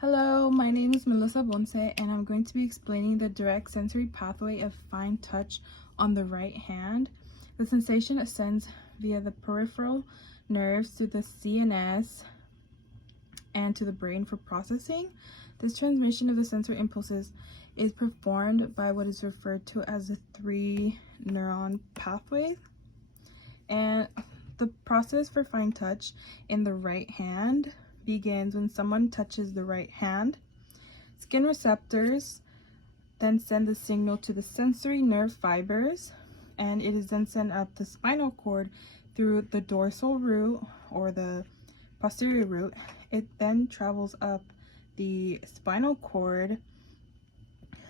Hello, my name is Melissa Bonce and I'm going to be explaining the direct sensory pathway of fine touch on the right hand. The sensation ascends via the peripheral nerves to the CNS and to the brain for processing. This transmission of the sensory impulses is performed by what is referred to as the 3-neuron pathway. And the process for fine touch in the right hand begins when someone touches the right hand. Skin receptors then send the signal to the sensory nerve fibers, and it is then sent up the spinal cord through the dorsal root or the posterior root. It then travels up the spinal cord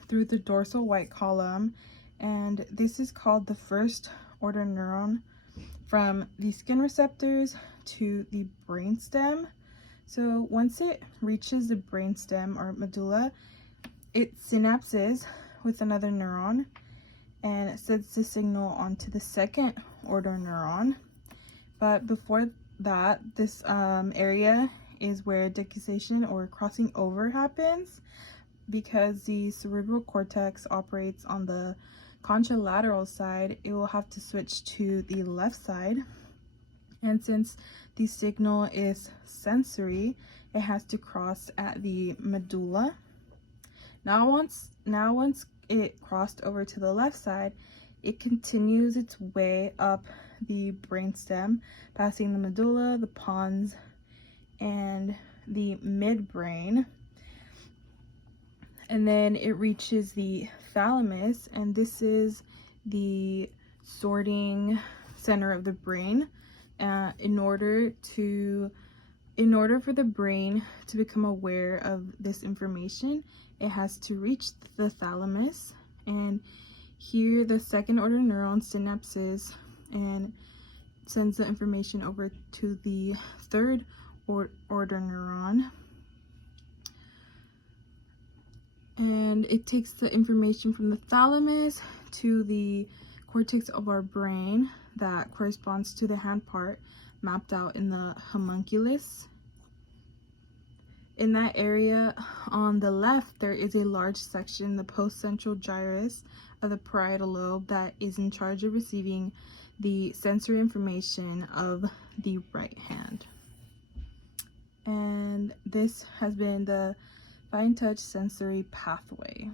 through the dorsal white column, and this is called the first order neuron, from the skin receptors to the brainstem. So once it reaches the brainstem or medulla, it synapses with another neuron and sends the signal onto the second order neuron. But before that, this area is where decussation or crossing over happens, because the cerebral cortex operates on the contralateral side. It will have to switch to the left side. And since the signal is sensory, it has to cross at the medulla. Now once it crossed over to the left side, it continues its way up the brainstem, passing the medulla, the pons, and the midbrain. And then it reaches the thalamus, and this is the sorting center of the brain. In order for the brain to become aware of this information, it has to reach the thalamus, and here the second order neuron synapses and sends the information over to the third order neuron, and it takes the information from the thalamus to the cortex of our brain that corresponds to the hand part mapped out in the homunculus. In that area on the left, there is a large section, the postcentral gyrus of the parietal lobe, that is in charge of receiving the sensory information of the right hand. And this has been the fine touch sensory pathway.